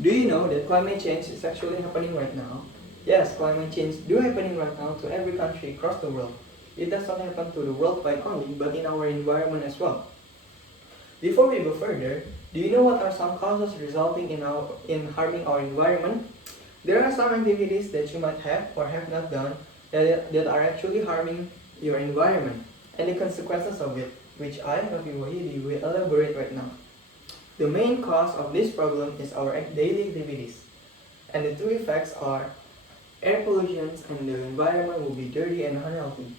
Do you know that climate change is actually happening right now? Yes, climate change do happening right now to every country across the world. It does not happen to the worldwide only, but in our environment as well. Before we go further, do you know what are some causes resulting in harming our environment? There are some activities that you might have or have not done that are actually harming your environment and the consequences of it, which I, Rafi Wahidi, will elaborate right now. The main cause of this problem is our daily activities, and the two effects are air pollution and the environment will be dirty and unhealthy.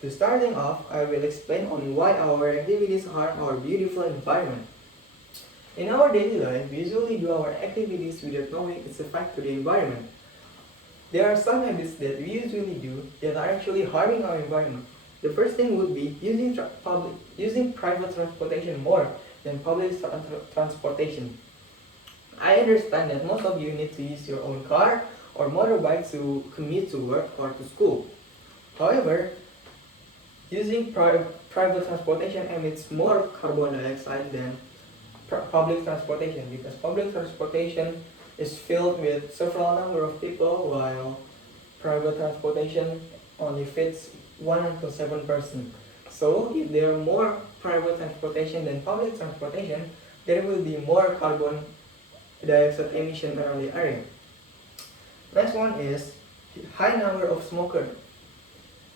To starting off, I will explain on why our activities harm our beautiful environment. In our daily life, we usually do our activities without knowing its effect to the environment. There are some habits that we usually do that are actually harming our environment. The first thing would be using private transportation more than public transportation. I understand that most of you need to use your own car or motorbike to commute to work or to school. However, using private transportation emits more carbon dioxide than public transportation because public transportation is filled with several number of people while private transportation only fits 1 to 7 person. So if there are more private transportation than public transportation, there will be more carbon dioxide emission around the area. Next one is high number of smokers.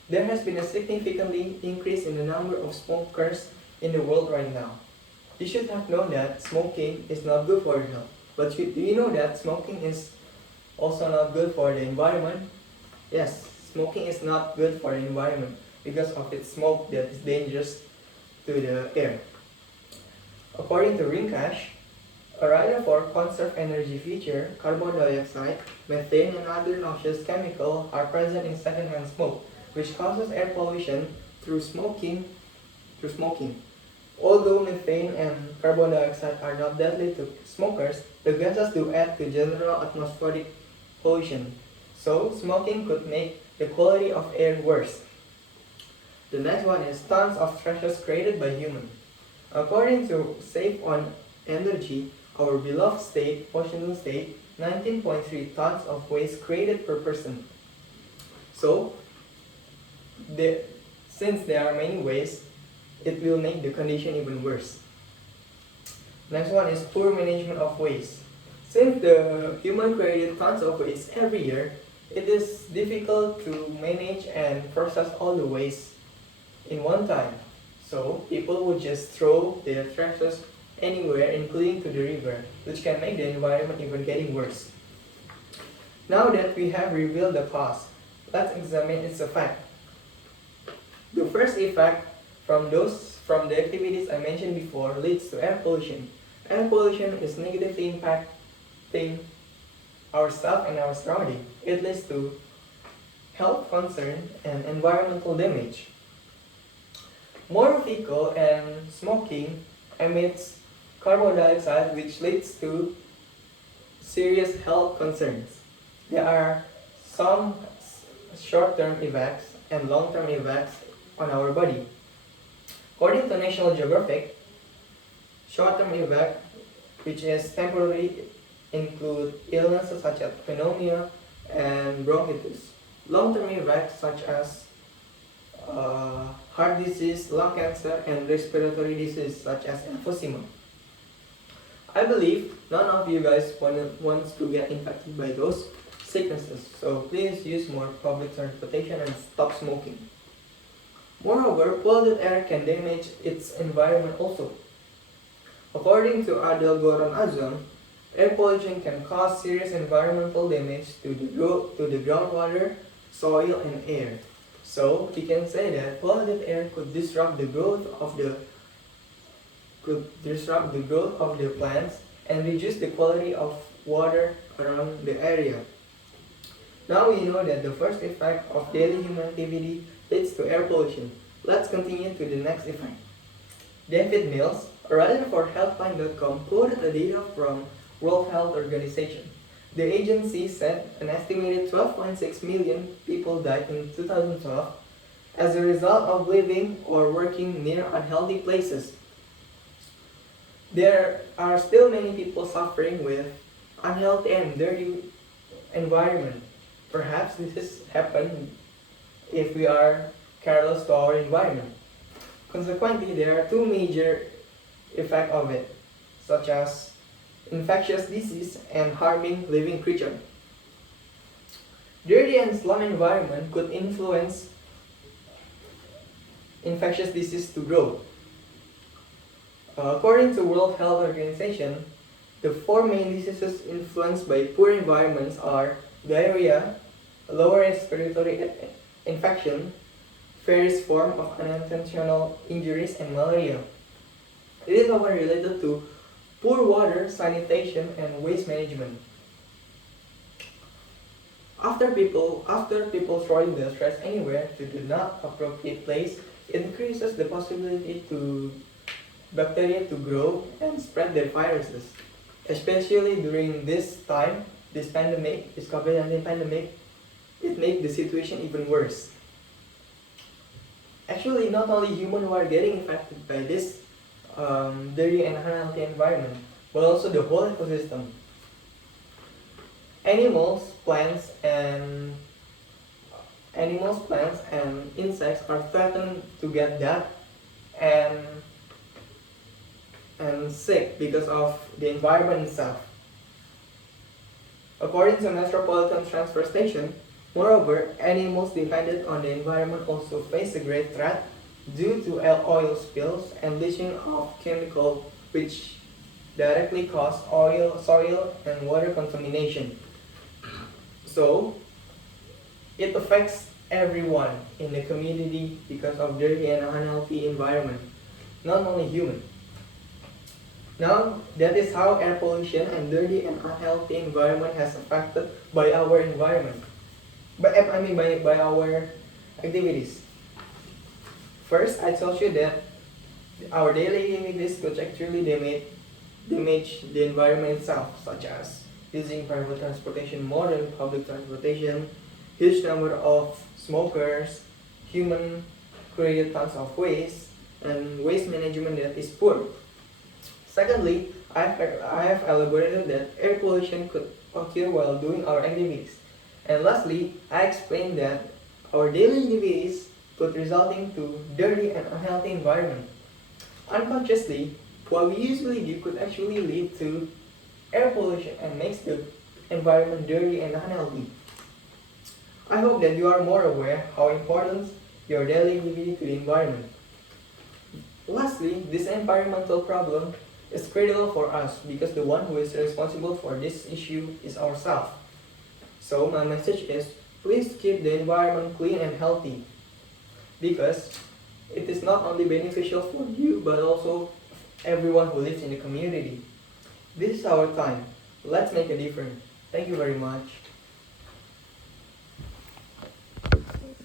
There has been a significantly increase in the number of smokers in the world right now. You should have known that smoking is not good for your health. But do you know that smoking is also not good for the environment? Yes, smoking is not good for the environment because of its smoke that is dangerous to the air. According to Rinkash, a writer for conserve energy feature, carbon dioxide, methane and other noxious chemicals are present in secondhand smoke, which causes air pollution through smoking. Although methane and carbon dioxide are not deadly to smokers, the gases do add to general atmospheric pollution. So, smoking could make the quality of air worse. The next one is tons of trashes created by humans. According to Save on Energy, our beloved state, Washington State, 19.3 tons of waste created per person. So, since there are many waste, it will make the condition even worse. Next one is poor management of waste. Since the human created tons of waste every year, it is difficult to manage and process all the waste in one time. So people would just throw their trashes anywhere, including to the river, which can make the environment even getting worse. Now that we have revealed the cause, let's examine its effect. The first effect from the activities I mentioned before leads to air pollution. Air pollution is negatively impacting ourselves and our surrounding. It leads to health concern and environmental damage. Motor vehicle and smoking emits carbon dioxide, which leads to serious health concerns. There are some short-term effects and long-term effects on our body. According to National Geographic, short-term effect, which is temporary, include illnesses such as pneumonia and bronchitis. Long-term effects such as heart disease, lung cancer, and respiratory disease such as emphysema. I believe none of you guys wants to get infected by those sicknesses, so please use more public transportation and stop smoking. Moreover, polluted air can damage its environment also. According to Adel Goran Azam, air pollution can cause serious environmental damage to the groundwater, soil, and air. So we can say that polluted air could disrupt the growth of the plants and reduce the quality of water around the area. Now we know that the first effect of daily human activity leads to air pollution. Let's continue to the next effect. David Mills, a writer for Healthline.com, quoted the data from World Health Organization. The agency said an estimated 12.6 million people died in 2012 as a result of living or working near unhealthy places. There are still many people suffering with unhealthy and dirty environment. Perhaps this has happened if we are careless to our environment. Consequently, there are two major effects of it, such as infectious disease and harming living creatures. Dirty and slum environment could influence infectious disease to grow. According to World Health Organization, the four main diseases influenced by poor environments are diarrhea, lower respiratory infection, various form of unintentional injuries, and malaria. It is often related to poor water, sanitation, and waste management. After people throwing their trash anywhere to the not appropriate place, it increases the possibility to bacteria to grow and spread their viruses. Especially during this time, this COVID-19 pandemic, it makes the situation even worse. Actually, not only humans who are getting affected by this dirty and unhealthy environment, but also the whole ecosystem. Animals, plants, and insects are threatened to get that and sick because of the environment itself. According to Metropolitan Transfer Station, moreover, animals dependent on the environment also face a great threat due to oil spills and leaching of chemical which directly cause soil and water contamination. So, it affects everyone in the community because of dirty and unhealthy environment, not only human. Now, that is how air pollution and dirty and unhealthy environment has affected by our environment. By our activities. First, I told you that our daily activities could actually damage the environment itself, such as using private transportation more than public transportation, huge number of smokers, human created tons of waste, and waste management that is poor. Secondly, I have elaborated that air pollution could occur while doing our activities. And lastly, I explained that our daily activities could result into dirty and unhealthy environment. Unconsciously, what we usually do could actually lead to air pollution and makes the environment dirty and unhealthy. I hope that you are more aware how important your daily activity to the environment. Lastly, this environmental problem is critical for us because the one who is responsible for this issue is ourselves. So my message is, please keep the environment clean and healthy because it is not only beneficial for you but also everyone who lives in the community. This is our time. Let's make a difference. Thank you very much.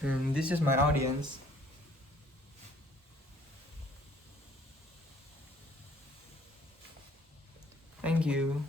This is my audience. Thank you.